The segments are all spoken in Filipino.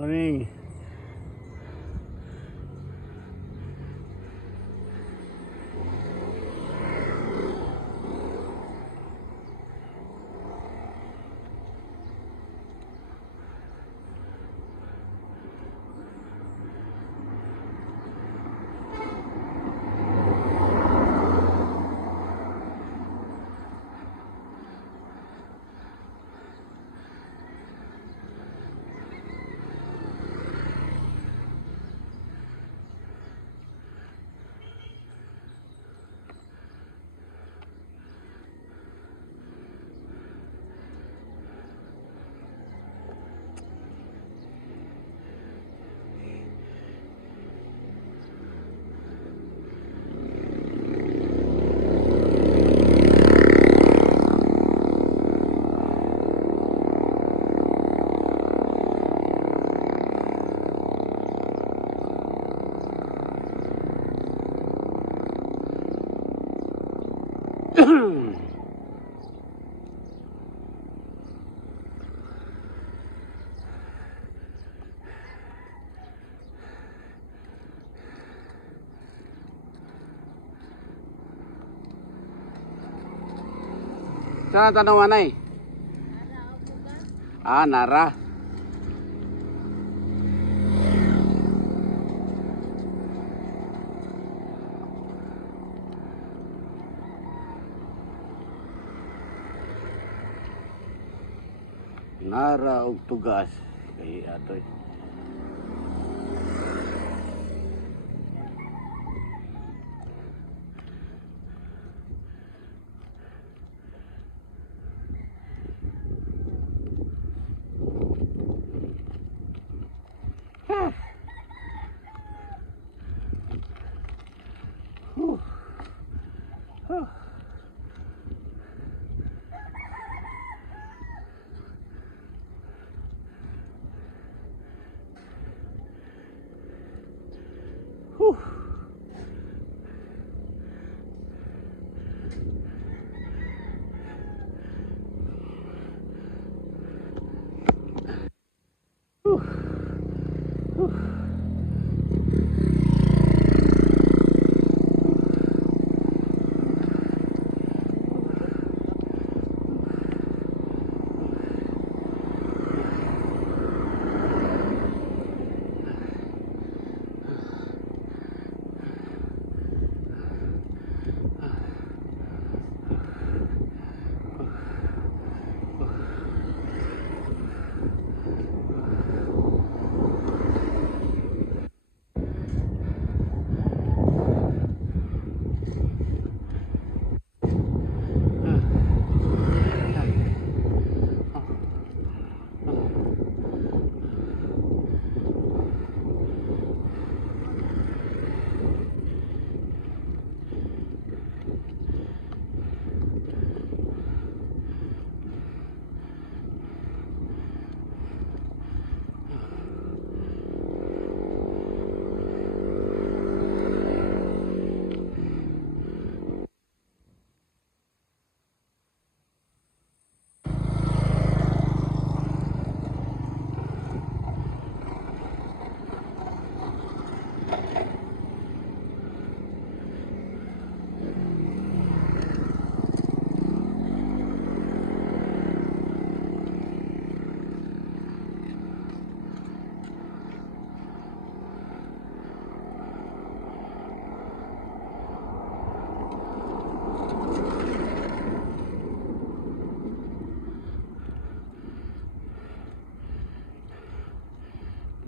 Morning. Saan ang tanong manay? Ah, Nara. Nara og tugas kay atoy.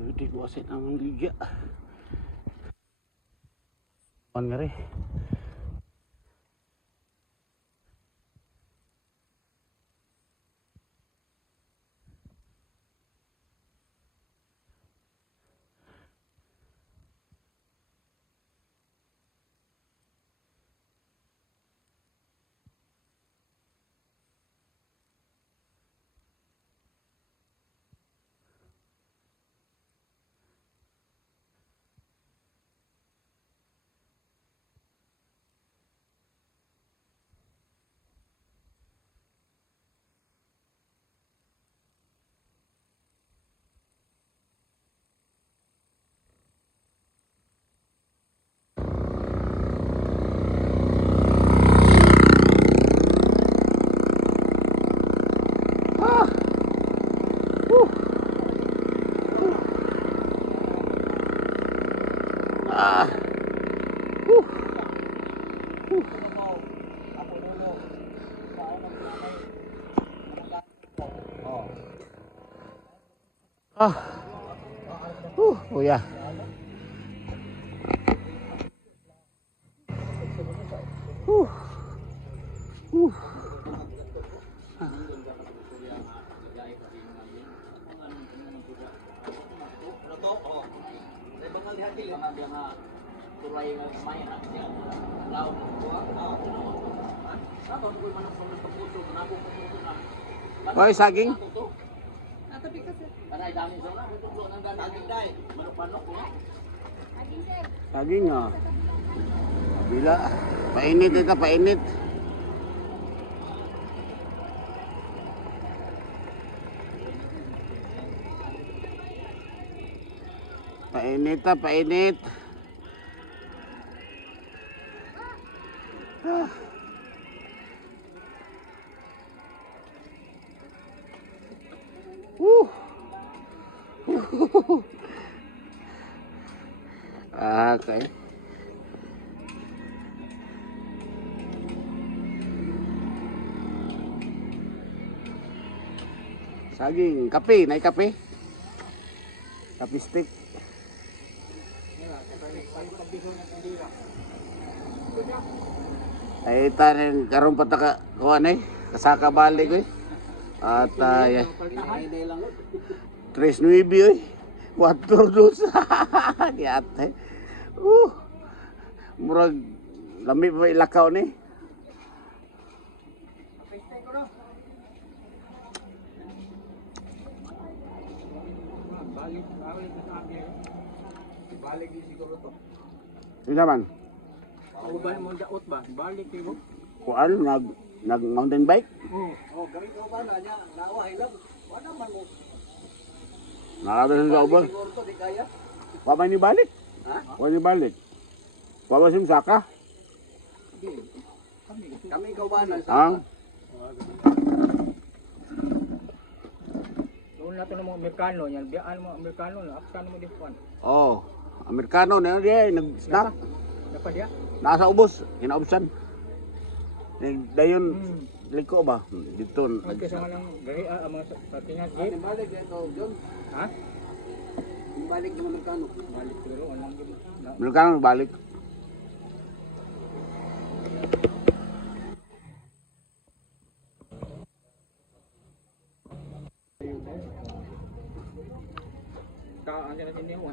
Hindi ko kasi ang liga. On nga rin. Ah. Whew. Ah. Kuya. Hoy, saging. Saging ah. Bila. Painit ito, painit. Painit ah, painit. Ah. Okay. Saging, kape, naik kape. Kape stick. Ay tanin karon pataka kuan kasaka balik At ya. 3-9 4-2 di ate. Murag lami pa ilakaw ni. Balik di siguro to. Hindi naman. Balik mo daot ba? Balik kayo. Kuan nag mountain bike? Oh, gawin ko ba na niya? Nawa lang. Wala man mo. Nakabili sa ubos. Siguro to di kaya. Wa man ni balik. Ha? Wa ni balik. Wa ba sim saka? Kami ikaw ba na Ang doon nato ng mga Amerikano yan. Biyaan mo Amerikano na Afrikano mo di kuan. oh, Amerikano na dia nag-snack. Dapat dia? Nasa ubos, kinaubsan. Dayon liko ba? Dito. Okay sa lang gari ang mga patingan gate. Balik dito, John. Ha? Balik ng Amerikano. Balik pero walang Amerikano balik. Kaan na din niya.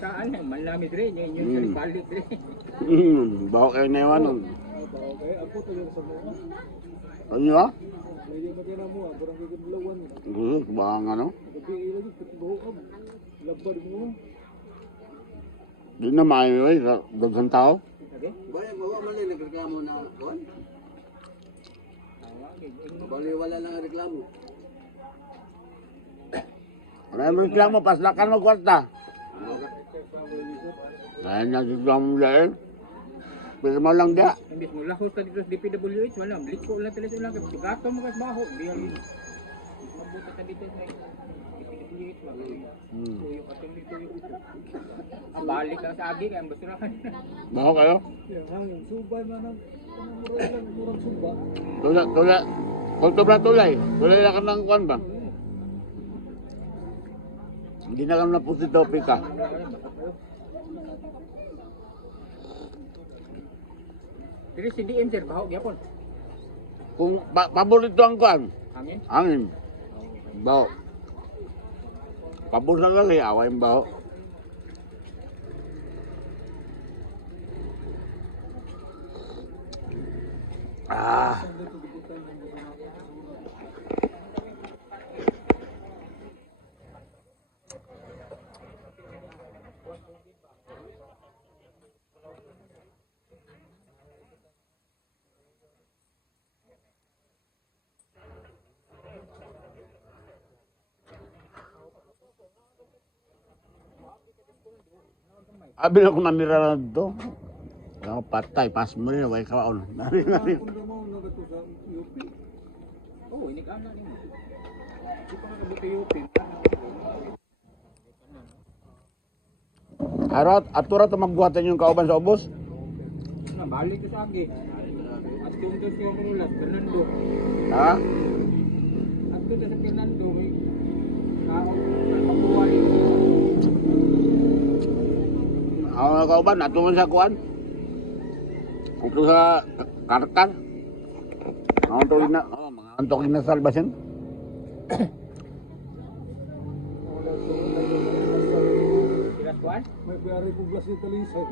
Kaan na malami dire niya yung balik dire. Bawa kayo na iwan nun. Okay, ako to yung sa mga. Ano ba? Medyo matira mo, parang gagawin Baka ano? gabi lagi pagbuhok. Labad mo. Di na maayo dagang tao. Okay? Baya bawa man lang nagreklamo na kuan. Bali wala lang reklamo. Wala mo reklamo, paslakan mo kwarta. Dahil nagreklamo dahil. Pero mo lang dia. Imbis mo lahos ka dito sa DPWH, wala. Bliko lang talaga sila. Gato mo kas baho. Di yan. Mabuta ka dito sa DPWH. Tuyo ka dito. Balik ka sa agi. Kaya basta na ka. Baho kayo? Hangin. Subay man ang muray lang. Murang suba. Tulay. Kung tulay. Tulay lang ka ng kwan ba? Hindi na kami na puti topic ka. Dili si DM sir, baho gyapon. Kung paborito ang kwan, Hangin. hangin. Baho. Pabor na lang away yung baho. Ah. Abi na kung namira na ito. Ako patay, pas mo rin, way kaon. Nari. Oh, inig-ana ni mo. Di pa ka dito yung Arat, atura to magbuhatan yung kauban sa ubos. Balik ko sa agi. At doon to siya Rolas, Fernando. Ha? At doon sa Fernando, may nakakuha rin. Ako na kauban, natungan sa kuan. Ito sa karkar. Mga antogin na salbasin. Silas kuhan? May biyari ko glas ni Talisay.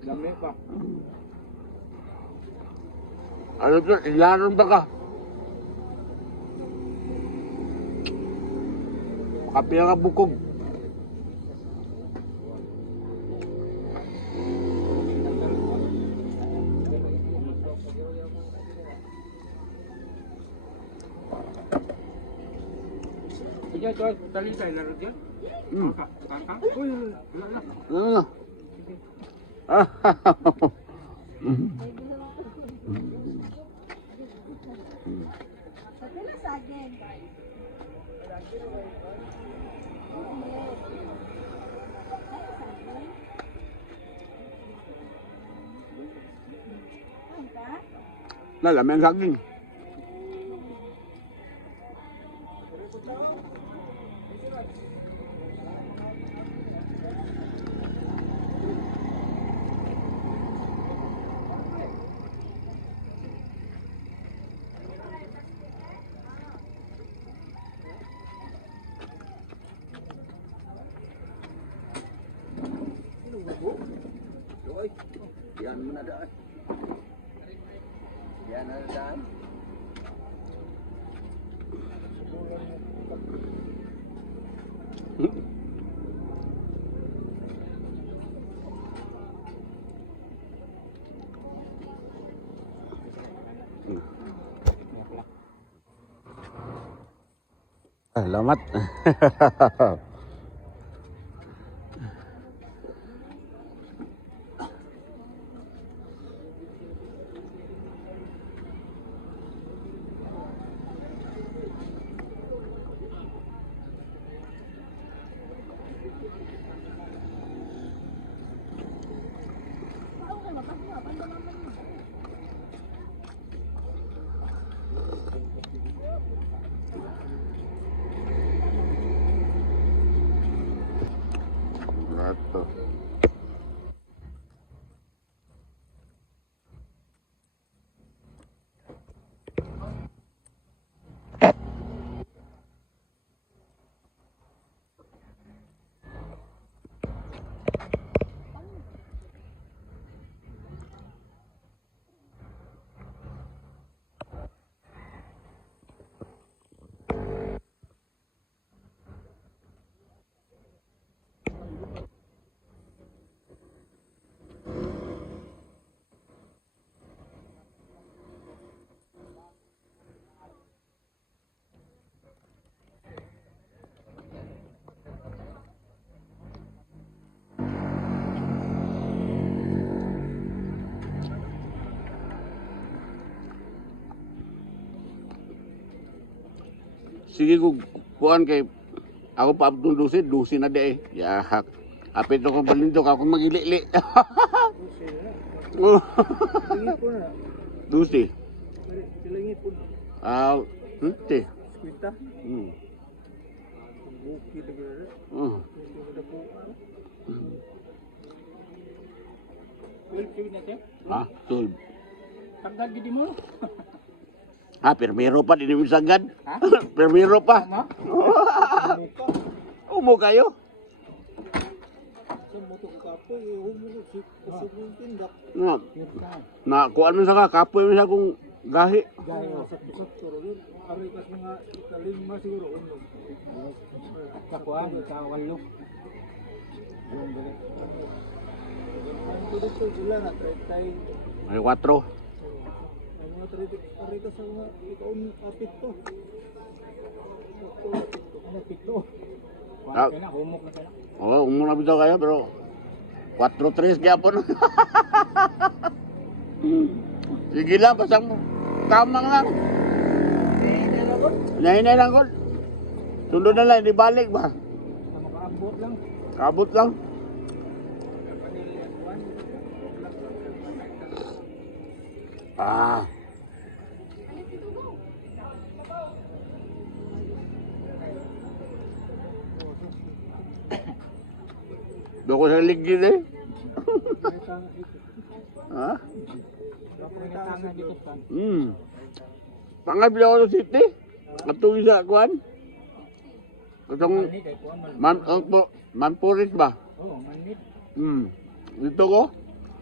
Lami pa. Ano to, ilaron ba ka? Kapila ka bukog. Sige, Joy, Talisay, laro dyan. Kaka? Uy, wala. Ano na? Pila saging. Lalamay ang saging. Yan mo na daan. Yan na daan. Salamat. Rato. Sige ko kuan kay ako pa abdul dusi na de. Yahak. Apit ko balindok ako magilili. Silingit po na. Dusi. Silingit po na. Hindi. Kwita. Bukid na gano'n. Ada po. Well, na siya. Ha? Tulb. Tagdag gidi mo. Permiro pa din yung sagad. Ha? Permiro pa. Tama? Umo kayo. Sa moto kapoy, humulog si kusog yung tindak. Na kuan mo sa kapoy mo sa kung gahi. Gaya, sakto-sakto rin. Ari kas mga ikalima siguro. Sa kuhan, sa walo. Ang dito sila na 30. May 4. Ang mga 30 ari kas mga ikaon apit to. Ano, pito? Ah. Kuhan ka na, humok na ka na. Oo, umo na bitaw kayo pero 4-3 gyapon. Sige lang, pasang tamang lang. Nahinay lang ko. Sunod na lang, di balik ba? Sa makaabot lang. Abot lang. Ah. Doko sa ligid eh. Ha? Tangan dito pa. Pangabli ako sa city. Katuwi sa kuan. Katong Manit ay kuan man. manpurit ba? Oh, manit. Dito ko.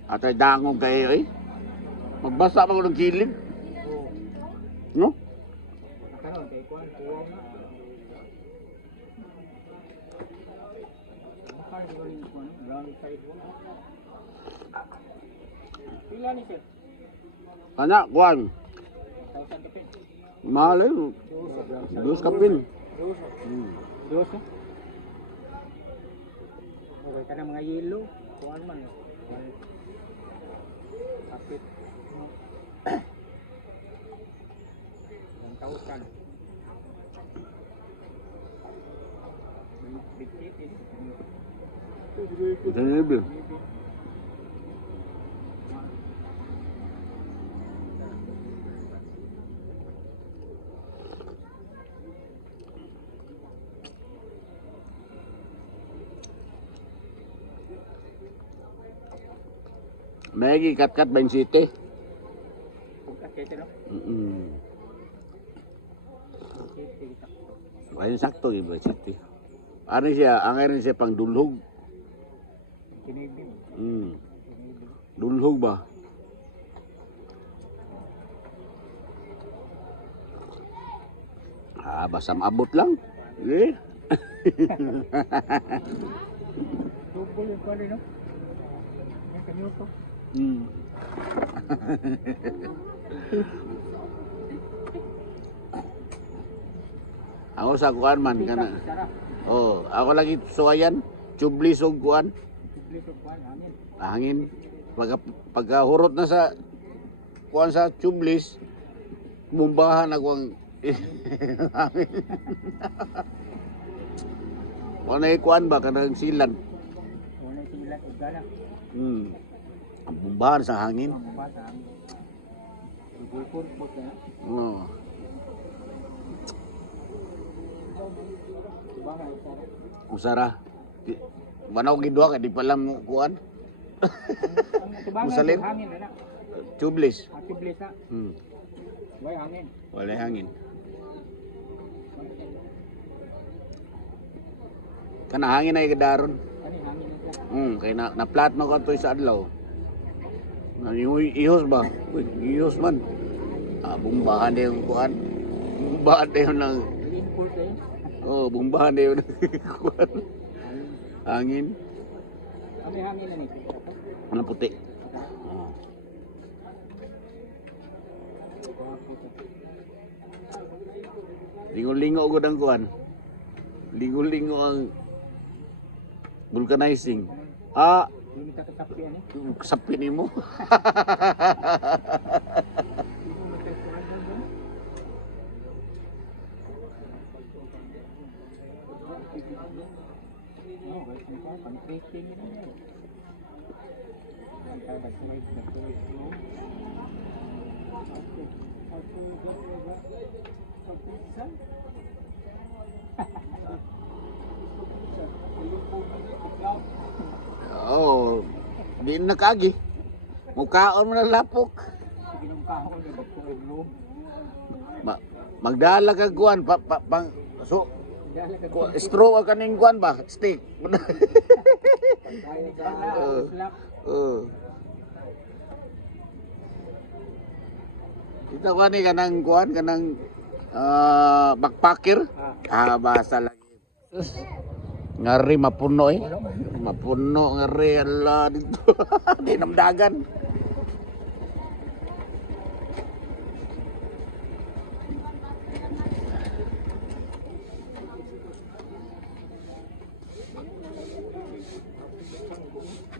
Atay dangog kayo eh. Magbasa pa ko ng kilid. Oh, No? karon kay kuan kuwaw na. Bakal ko rin kuan, ground side wall. Pila ni sir? Kana, kuan. 1,000 kapit. Mahal eh. Dos kapin. Dos eh? Okay, ka mga yellow. Kuan man. Kapit. 1,000. Big tip eh. Ito na yun. May kat-kat ba yung city? Pagkat kete no? Kete kita. Kaya sakto yung ba city? Ano siya, ang rin siya pang dulhog. Kinibig. Dulhog ba? Basta maabot lang. Eh? Double yung pala no? Yan kanyo to. Ako sa kuan man kana. Oh, ako lagi suwayan, chublis og kuan, Biblis of kuan, amin. hangin. Pagka hurot na sa kuan sa chublis, bumbahan ako ang hangin. Wala kuan ba kanang silan. Wala silat o gana. Ang bumbahan sa hangin. Ang bata amin. Bukor po na. Oh. Baka isa. Usara. Manaw gidwa ka di pala mo kuan. Ang tubangan Musalin? hangin na na. Chublis. At biblis na. Way hangin. Wala hangin. Kana hangin ay kadaron. Kani hangin na siya. Kay na plat mo ka to sa adlaw. Ihos ba? Uy, ihos man. Bumbahan na yung kuan. Bumbahan na yung ng... Import eh. Oh, bumbahan na yung kuan. Hangin. Kami hangin na nito. Ano puti? Oh. Lingo-lingo ko ang kuan. Lingo-lingo ang vulcanizing. Hindi ka tatapi yan eh. Sapin mo. No, guys, ito, pang-tracing yun yan. Ang nag-slide. Oh, di nakagi. Mukhaon mo na lapok. Sige nung kahon na bagtong room. Magdala ka kuan pang so Dala ka straw ka ning kuan ba? Stick. kaya dala, slap. Ito ka ni kanang kuan kanang backpacker. Basa lagi. Ngari mapuno eh. Mapuno ngari ala dito. Di namdagan.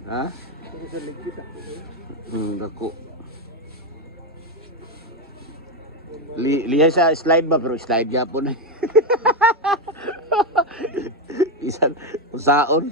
Ha? Dako. Lihay sa slide ba pero slide yapon eh. Isan usaon.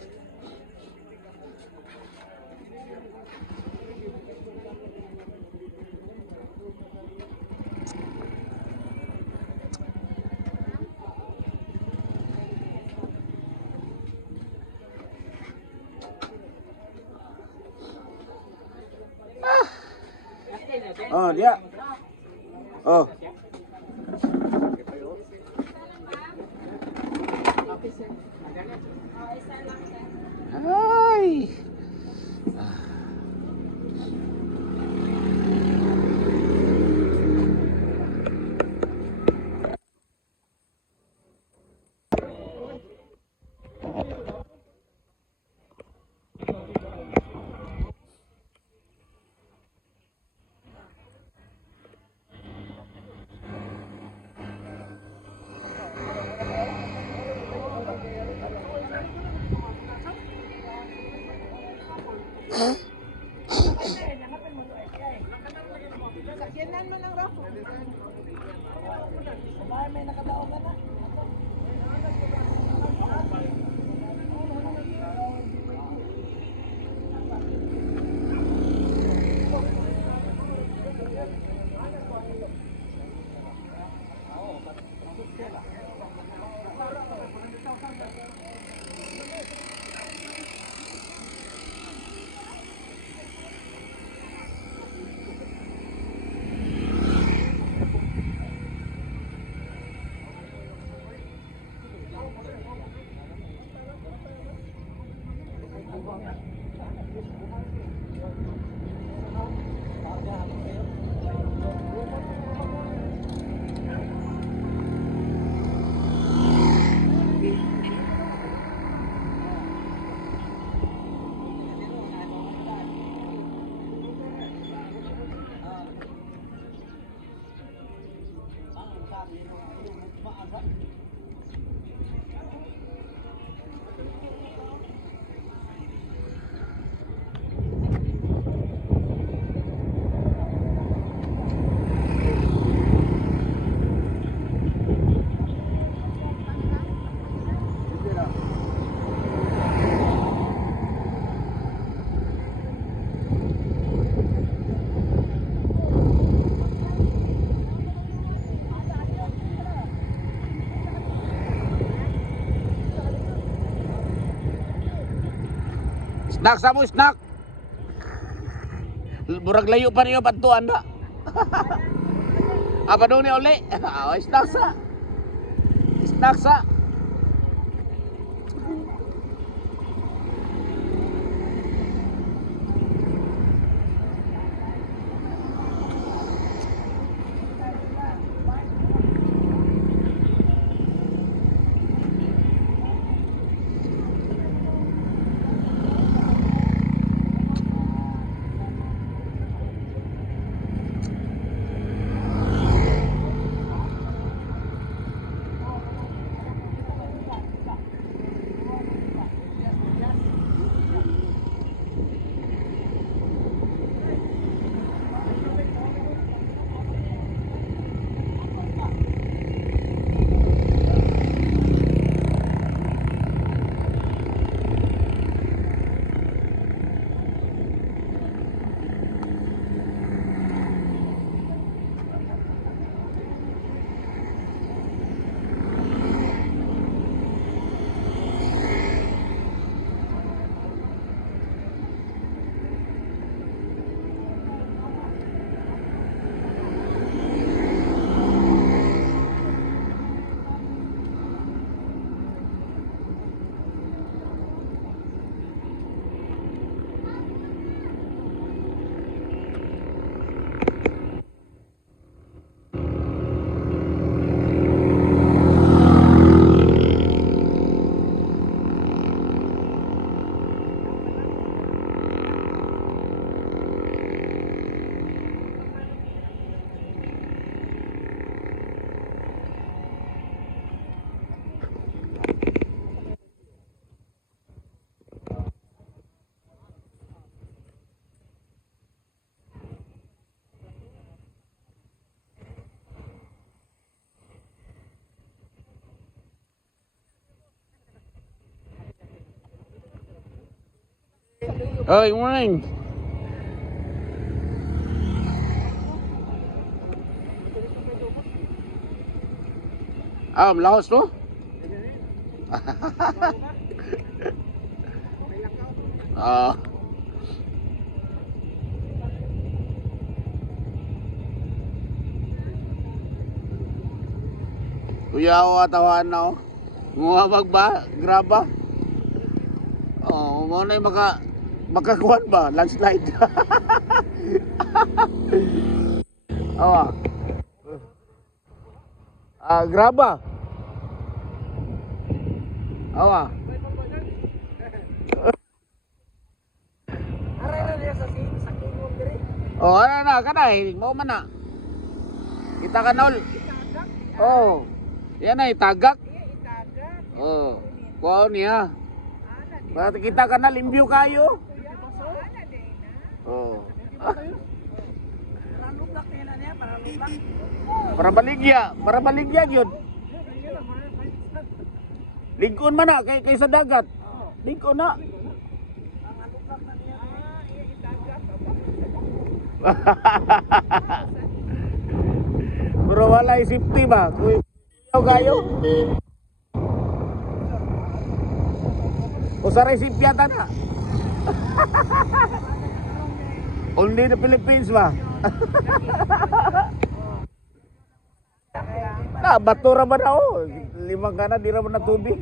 Oh, dia. Oh. Ay. Snack sa mo, snack. Murag layo pa niyo patuan na. Apa dong ni uli? Oh, snack sa. Snack sa. Ơi, good morning. Lahos to? Ah. Kuya o atawan na oh. Ngumabag ba? Graba? Oh, mo na yung makakuhan ba? Landslide. Awa. Graba. Awa. Oh, ano na, kanay, mo man na. Kita ka nol. Oh. Yan ay tagak. Oh. Kuha niya. Para kita ka na limbyo kayo. Oh. Para baligya gyud. Lingkon man na kay sa dagat. Lingkon na. Pero wala safety ba? Kuya kayo. O sa resipyata na. Only the Philippines ba? Bato raman ako. 5 ka na, di raman na tubig.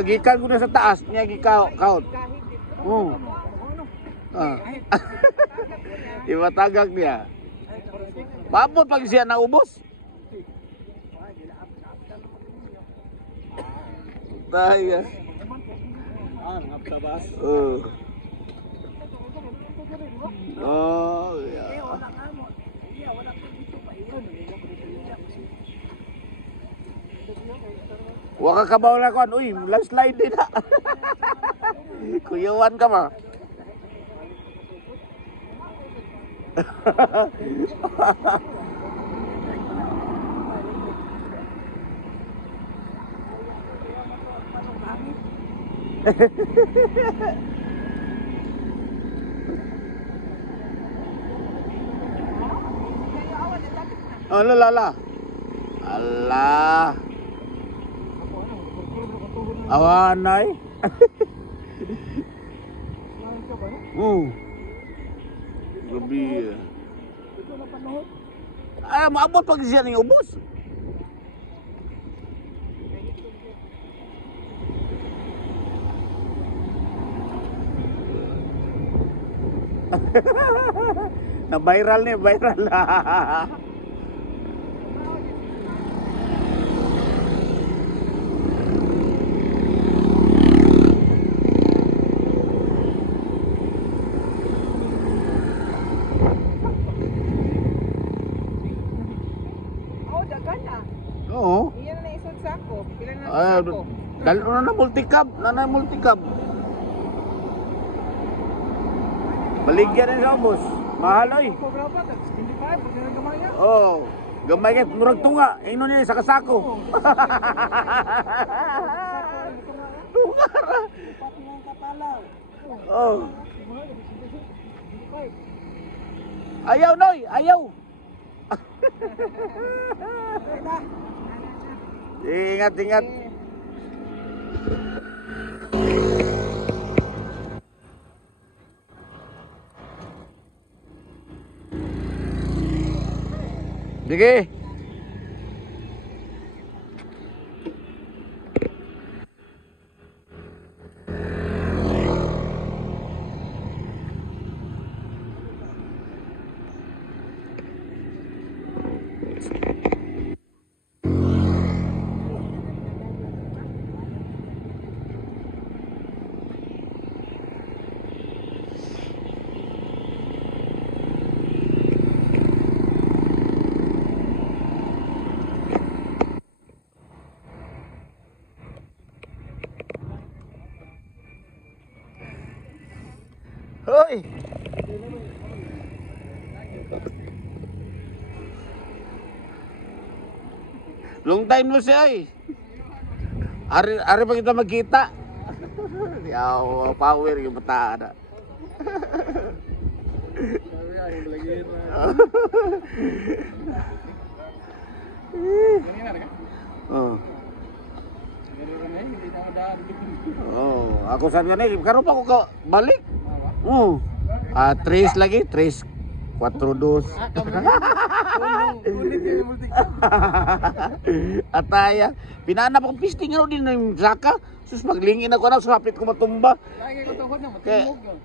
Gikan ko na sa taas niya gikaut. Iba tagak niya. Mabot pag siya naubos. Tayo. Nagtabas. Oh, yeah. Waka kabaw na kon. Uy, landslide din na. Kuyawan ka ma. Ano lala? Allah. Awanay. Gabi. Maabot pag siya ng ubos. Na viral ni, viral. Oo. Iyan na isang sako. Ilan na sako? Dalo na multicab, multicab. Baligyan na sa ubos. Mahal oy. Oh, gamay ket murag tunga, ino ni sa kasako. Oh. Ayaw noy, ayaw. Ingat, ingat. Sige. Hoy. Long time no siya eh. Ari pa kita magkita. Yaw, power yung bataan na. Oh. Oh, ako saan ka na, karon pa ko balik. Oh. Ah, 3 lagi, 3, 4, 2. Ataya. Pinana pa kong pisting ano din ng saka. Sus maglingin ako na, susapit ko matumba. Lagi ko tuhod na Kaya- matimog.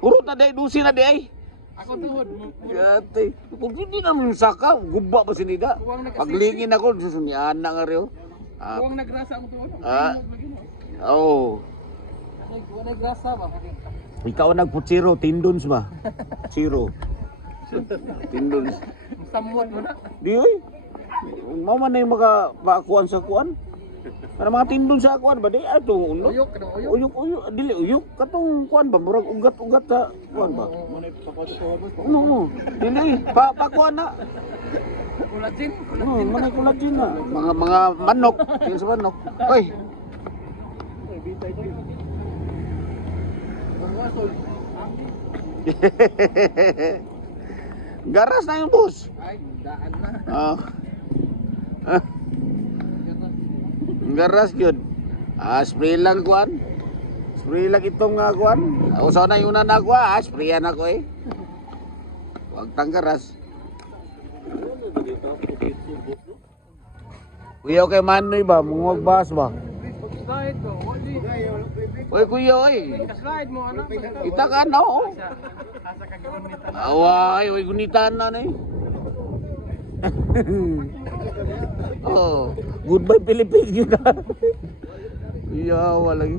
Urot na day, dusi na day. Ako tuhod. Gati. Kung hindi naman yung saka, guba pa sinida. Paglingin ako, susunyan na nga rin. Ah, Huwag nagrasa ang tuhod. Ah. oh. Huwag nagrasa ba? Ikaw ang nagputsiro, tindons ba? Zero. Tindons. Samot mo na. Di oy. Mao man na yung makakuan sa kuan. Para mga tindon sa kuan ba di ato uno. Uyok, ano, uyok. Uyok dili uyok katong kuan ba murag ugat-ugat sa kuan ba. Manay papatutuwa ba? Ano dili pa kuan na. Collagen. Mga collagen na. Mga manok, yung sa manok. Oy. Wasol. Garas na yung bus. Ay, daan na. Ah. Garas yun. Spray lang kuan. Spray lang itong kuan. Usaw na yung na kuha, sprayan ako eh. Huwag tang garas. Kuya kay Manoy ba? Mungwag bas ba? Slide ko. Wali. Oy kuya oy. Slide mo, anak. Kita ka na oh. Asa ka gawin nito. Away, oy gunitan na eh. Oh, goodbye Philippines yun na. Iyawa lagi.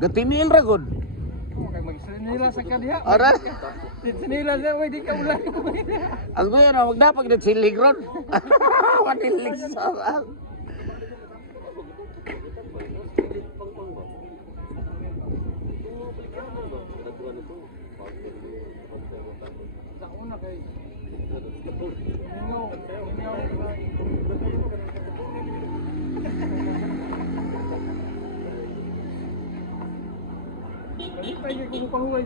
Gatinil ra gud. Kag magsinila sa kadiha. Ara, Sinila sa way di ka ulan. ang kuya na magdapag na silig ron. Manilig sa Sa una kay. Ingaw. Dali pa yung kung pahuway.